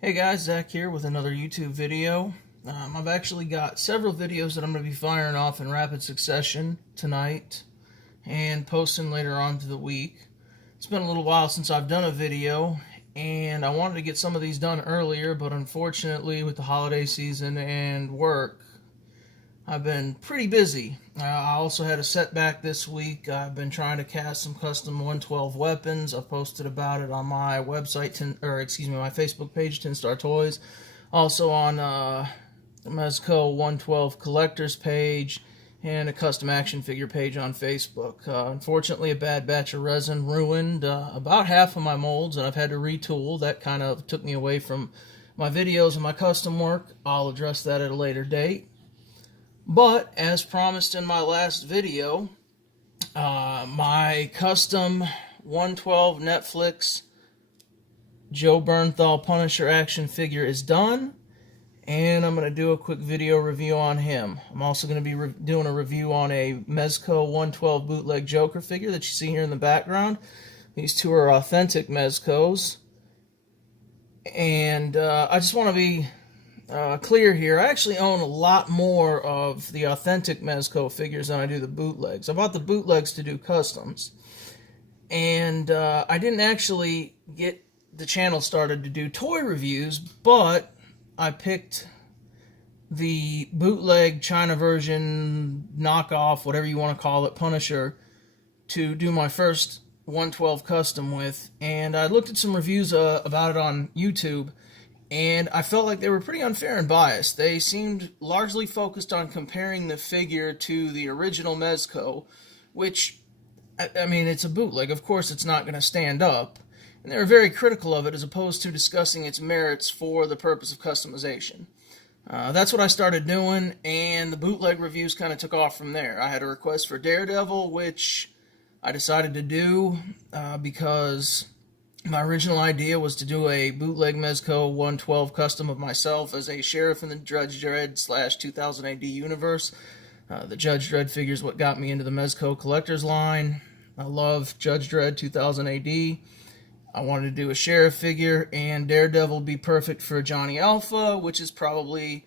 Hey guys, Zach here with another YouTube video. I've actually got several videos that I'm going to be firing off in rapid succession tonight and posting later on through the week. It's been a little while since I've done a video, and I wanted to get some of these done earlier, but unfortunately with the holiday season and work, I've been pretty busy. I also had a setback this week. I've been trying to cast some custom 112 weapons. I've posted about it on my website, my Facebook page, 10 Star Toys. Also on the Mezco 112 collectors page and a custom action figure page on Facebook. Unfortunately, a bad batch of resin ruined about half of my molds, and I've had to retool. That kind of took me away from my videos and my custom work. I'll address that at a later date. But, as promised in my last video, my custom 112 Netflix Joe Bernthal Punisher action figure is done, and I'm going to do a quick video review on him. I'm also going to be doing a review on a Mezco 112 bootleg Joker figure that you see here in the background. These two are authentic Mezcos, and I just want to be clear here. I actually own a lot more of the authentic Mezco figures than I do the bootlegs. I bought the bootlegs to do customs, and I didn't actually get the channel started to do toy reviews, but I picked the bootleg China version, knockoff, whatever you want to call it, Punisher, to do my first 112 custom with, and I looked at some reviews about it on YouTube, and I felt like they were pretty unfair and biased. They seemed largely focused on comparing the figure to the original Mezco, which, I mean, it's a bootleg. Of course it's not going to stand up. And they were very critical of it as opposed to discussing its merits for the purpose of customization. That's what I started doing, and the bootleg reviews kind of took off from there. I had a request for Daredevil, which I decided to do because my original idea was to do a bootleg Mezco 112 custom of myself as a sheriff in the Judge Dredd / 2000 AD universe. The Judge Dredd figure is what got me into the Mezco collector's line. I love Judge Dredd 2000 AD. I wanted to do a sheriff figure, and Daredevil would be perfect for Johnny Alpha, which is probably,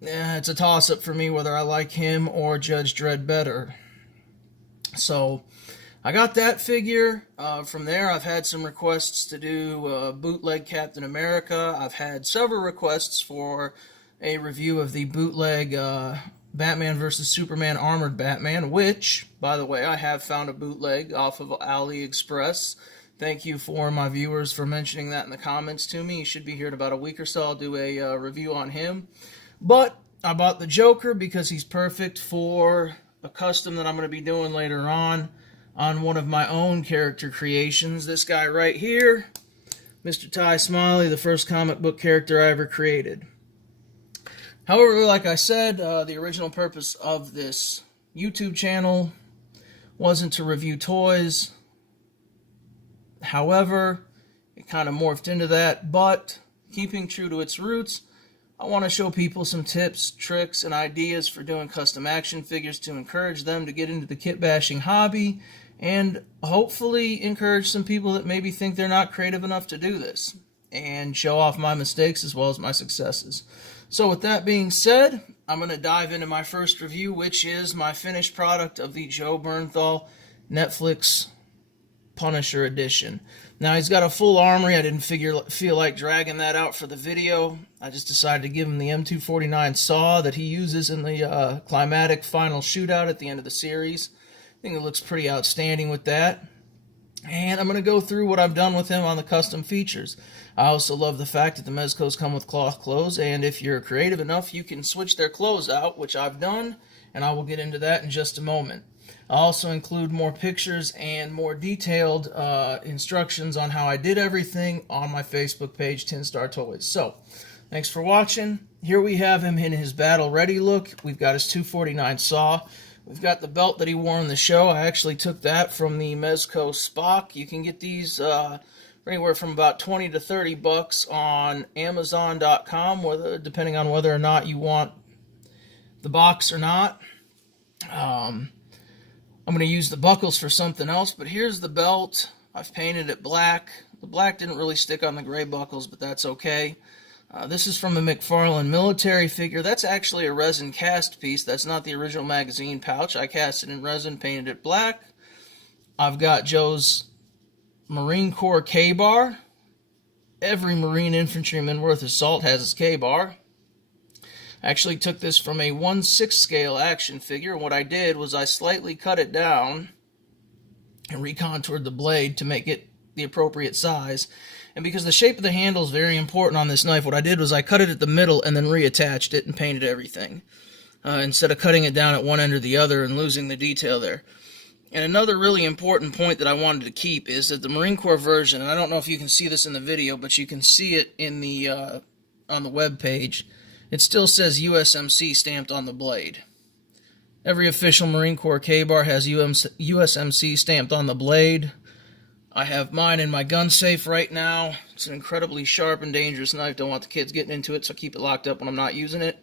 it's a toss-up for me whether I like him or Judge Dredd better. So I got that figure. From there, I've had some requests to do bootleg Captain America. I've had several requests for a review of the bootleg Batman vs. Superman Armored Batman, which, by the way, I have found a bootleg off of AliExpress. Thank you for my viewers for mentioning that in the comments to me. He should be here in about a week or so. I'll do a review on him. But I bought the Joker because he's perfect for a custom that I'm going to be doing later on one of my own character creations. This guy right here, Mr. Ty Smiley, the first comic book character I ever created. However, like I said, the original purpose of this YouTube channel wasn't to review toys. However, it kind of morphed into that, but keeping true to its roots, I want to show people some tips, tricks, and ideas for doing custom action figures to encourage them to get into the kit bashing hobby, and hopefully encourage some people that maybe think they're not creative enough to do this, and show off my mistakes as well as my successes. So with that being said, I'm going to dive into my first review, which is my finished product of the Joe Bernthal Netflix Punisher edition. Now, he's got a full armory. I didn't feel like dragging that out for the video. I just decided to give him the M249 saw that he uses in the climatic final shootout at the end of the series. I think it looks pretty outstanding with that. And I'm going to go through what I've done with him on the custom features. I also love the fact that the Mezcos come with cloth clothes, and if you're creative enough, you can switch their clothes out, which I've done, and I will get into that in just a moment. I'll also include more pictures and more detailed instructions on how I did everything on my Facebook page, 10 Star Toys. So, thanks for watching. Here we have him in his battle ready look. We've got his 249 saw. We've got the belt that he wore in the show. I actually took that from the Mezco Spock. You can get these for anywhere from about 20 to 30 bucks on Amazon.com, depending on whether or not you want the box or not. I'm going to use the buckles for something else, but here's the belt. I've painted it black. The black didn't really stick on the gray buckles, but that's okay. This is from a McFarlane military figure. That's actually a resin cast piece. That's not the original magazine pouch. I cast it in resin, painted it black. I've got Joe's Marine Corps K-bar. Every Marine infantryman worth his salt has his K-bar. I actually took this from a 1/6 scale action figure. What I did was I slightly cut it down and recontoured the blade to make it the appropriate size. And because the shape of the handle is very important on this knife, what I did was I cut it at the middle and then reattached it and painted everything, instead of cutting it down at one end or the other and losing the detail there. And another really important point that I wanted to keep is that the Marine Corps version, and I don't know if you can see this in the video, but you can see it in the on the web page, it still says USMC stamped on the blade. Every official Marine Corps K-bar has USMC stamped on the blade. I have mine in my gun safe right now. It's an incredibly sharp and dangerous knife. Don't want the kids getting into it, so keep it locked up when I'm not using it.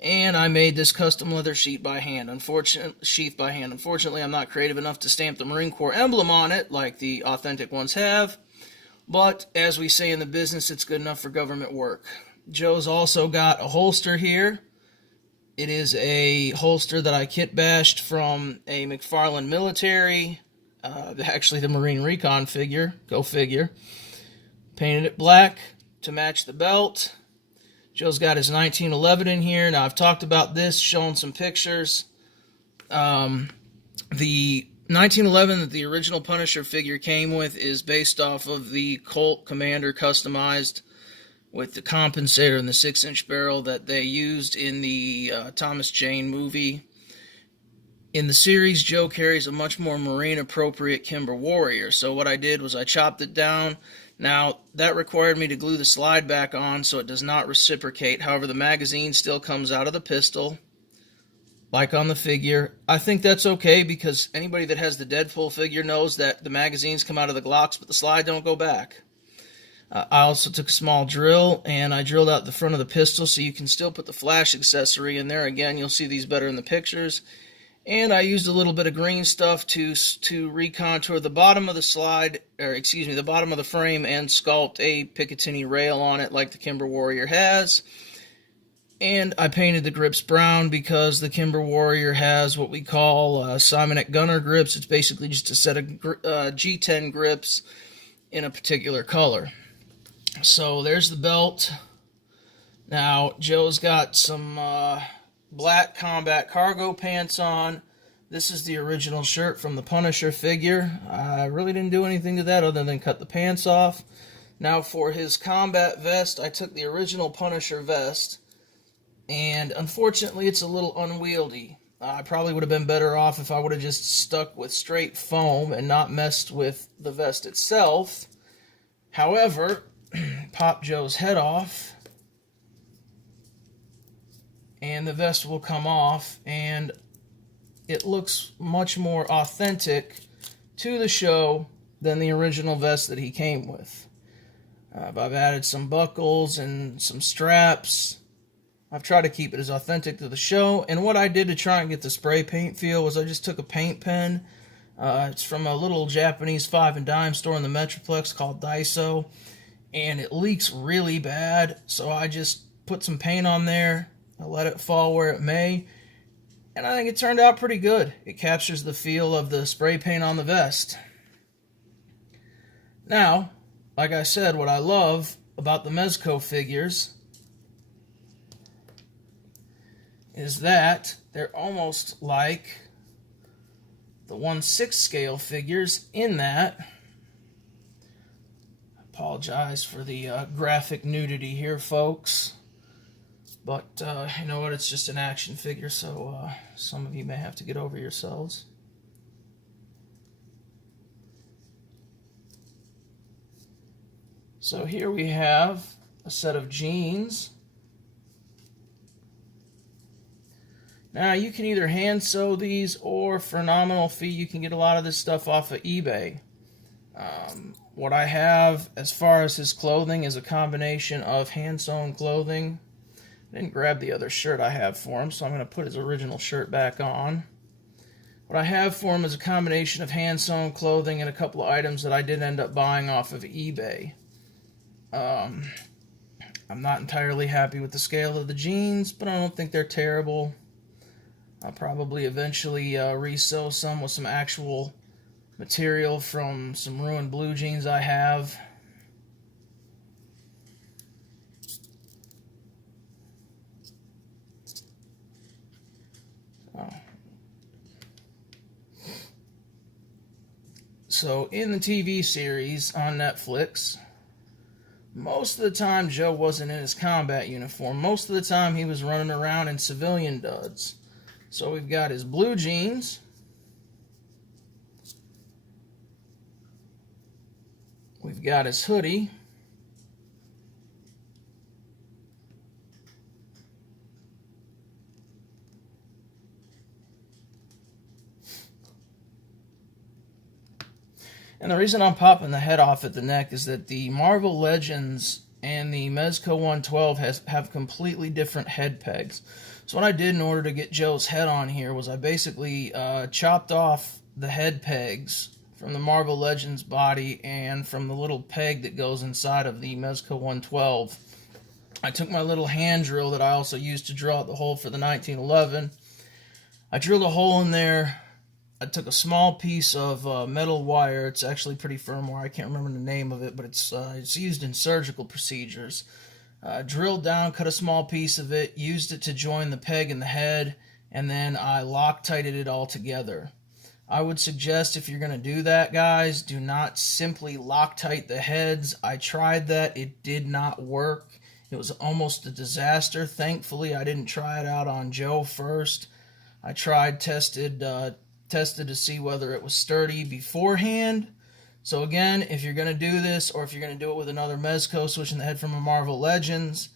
And I made this custom leather sheath by hand. Unfortunately, I'm not creative enough to stamp the Marine Corps emblem on it like the authentic ones have. But as we say in the business, it's good enough for government work. Joe's also got a holster here. It is a holster that I kit bashed from a McFarlane military. Actually the Marine Recon figure, go figure. Painted it black to match the belt. Joe's got his 1911 in here. Now I've talked about this, shown some pictures. The 1911 that the original Punisher figure came with is based off of the Colt Commander customized with the compensator and the 6-inch barrel that they used in the Thomas Jane movie. In the series, Joe carries a much more marine-appropriate Kimber Warrior, so what I did was I chopped it down. Now, that required me to glue the slide back on so it does not reciprocate. However, the magazine still comes out of the pistol, like on the figure. I think that's okay because anybody that has the Deadpool figure knows that the magazines come out of the Glocks, but the slide don't go back. I also took a small drill and I drilled out the front of the pistol so you can still put the flash accessory in there. Again, you'll see these better in the pictures. And I used a little bit of green stuff to recontour the bottom of the slide, or excuse me, the bottom of the frame and sculpt a Picatinny rail on it like the Kimber Warrior has. And I painted the grips brown because the Kimber Warrior has what we call Simonet Gunner grips. It's basically just a set of G10 grips in a particular color. So there's the belt. Now Joe's got some black combat cargo pants on. This is the original shirt from the Punisher figure. I really didn't do anything to that other than cut the pants off. Now for his combat vest, I took the original Punisher vest, and unfortunately it's a little unwieldy. I probably would have been better off if I would have just stuck with straight foam and not messed with the vest itself. However, pop Joe's head off, and the vest will come off, and it looks much more authentic to the show than the original vest that he came with. I've added some buckles and some straps. I've tried to keep it as authentic to the show, and what I did to try and get the spray paint feel was I just took a paint pen. It's from a little Japanese 5 and dime store in the Metroplex called Daiso, and it leaks really bad, so I just put some paint on there. I let it fall where it may, and I think it turned out pretty good. It captures the feel of the spray paint on the vest. Now, like I said, what I love about the Mezco figures is that they're almost like the 1/6 scale figures in that, I apologize for the graphic nudity here, folks. But, you know what, it's just an action figure, so some of you may have to get over yourselves. So here we have a set of jeans. Now, you can either hand sew these, or for a nominal fee, you can get a lot of this stuff off of eBay. What I have as far as his clothing is a combination of hand-sewn clothing. I didn't grab the other shirt I have for him, so I'm going to put his original shirt back on. What I have for him is a combination of hand-sewn clothing and a couple of items that I did end up buying off of eBay. I'm not entirely happy with the scale of the jeans, but I don't think they're terrible. I'll probably eventually resew some with some actual material from some ruined blue jeans I have. So in the TV series on Netflix, most of the time Joe wasn't in his combat uniform. Most of the time he was running around in civilian duds. So we've got his blue jeans. We've got his hoodie. And the reason I'm popping the head off at the neck is that the Marvel Legends and the Mezco 112 have completely different head pegs. So what I did in order to get Joe's head on here was I basically chopped off the head pegs from the Marvel Legends body and from the little peg that goes inside of the Mezco 112. I took my little hand drill that I also used to drill out the hole for the 1911. I drilled a hole in there. I took a small piece of metal wire. It's actually pretty firm wire. I can't remember the name of it, but it's used in surgical procedures. Drilled down, cut a small piece of it, used it to join the peg in the head, and then I Loctited it all together. I would suggest if you're going to do that, guys, do not simply Loctite the heads. I tried that. It did not work. It was almost a disaster. Thankfully, I didn't try it out on Joe first. I tested to see whether it was sturdy beforehand. So again, if you're going to do this, or if you're going to do it with another Mezco, switching the head from a Marvel Legends,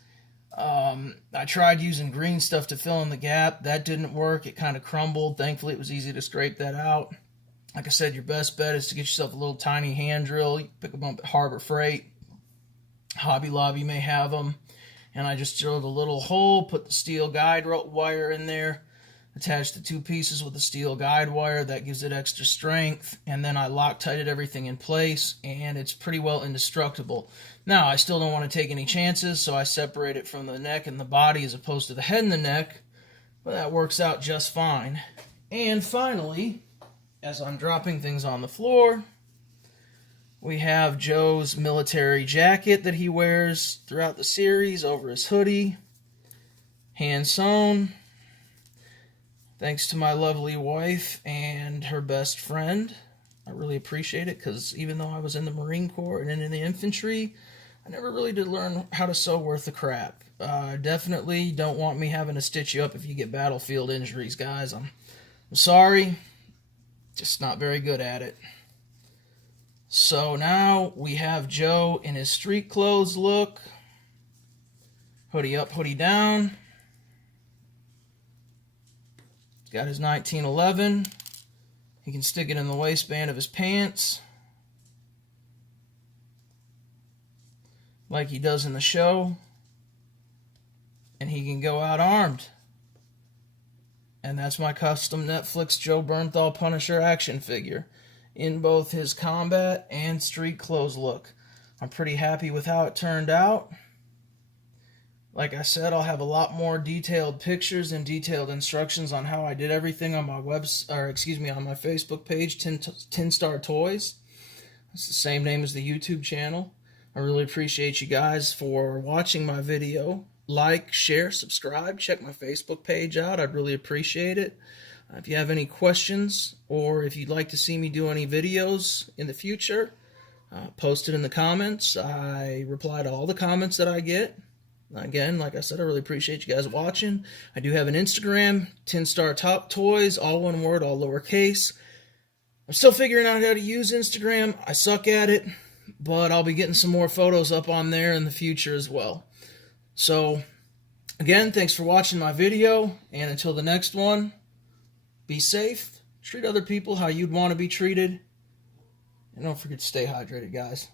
I tried using green stuff to fill in the gap. That didn't work. It kind of crumbled. Thankfully, it was easy to scrape that out. Like I said, your best bet is to get yourself a little tiny hand drill. You can pick them up at Harbor Freight. Hobby Lobby may have them. And I just drilled a little hole, put the steel guide wire in there, attached the two pieces with the steel guide wire. That gives it extra strength. And then I Loctited everything in place, and it's pretty well indestructible. Now, I still don't want to take any chances, so I separate it from the neck and the body as opposed to the head and the neck. But that works out just fine. And finally, as I'm dropping things on the floor, we have Joe's military jacket that he wears throughout the series over his hoodie. Hand sewn. Thanks to my lovely wife and her best friend. I really appreciate it, because even though I was in the Marine Corps and in the infantry, I never really did learn how to sew worth a crap. Definitely don't want me having to stitch you up if you get battlefield injuries, guys. I'm sorry. Just not very good at it. So now we have Joe in his street clothes look. Hoodie up, hoodie down. Got his 1911. He can stick it in the waistband of his pants, like he does in the show. And he can go out armed. And that's my custom Netflix Joe Bernthal Punisher action figure, in both his combat and street clothes look. I'm pretty happy with how it turned out. Like I said, I'll have a lot more detailed pictures and detailed instructions on how I did everything on my on my Facebook page, 10 Star Toys. It's the same name as the YouTube channel. I really appreciate you guys for watching my video. Like, share, subscribe, check my Facebook page out. I'd really appreciate it. If you have any questions, or if you'd like to see me do any videos in the future, post it in the comments. I reply to all the comments that I get. Again, like I said, I really appreciate you guys watching. I do have an Instagram, 10 Star Top Toys, all one word, all lowercase. I'm still figuring out how to use Instagram. I suck at it, but I'll be getting some more photos up on there in the future as well. So, again, thanks for watching my video, and until the next one, be safe, treat other people how you'd want to be treated, and don't forget to stay hydrated, guys.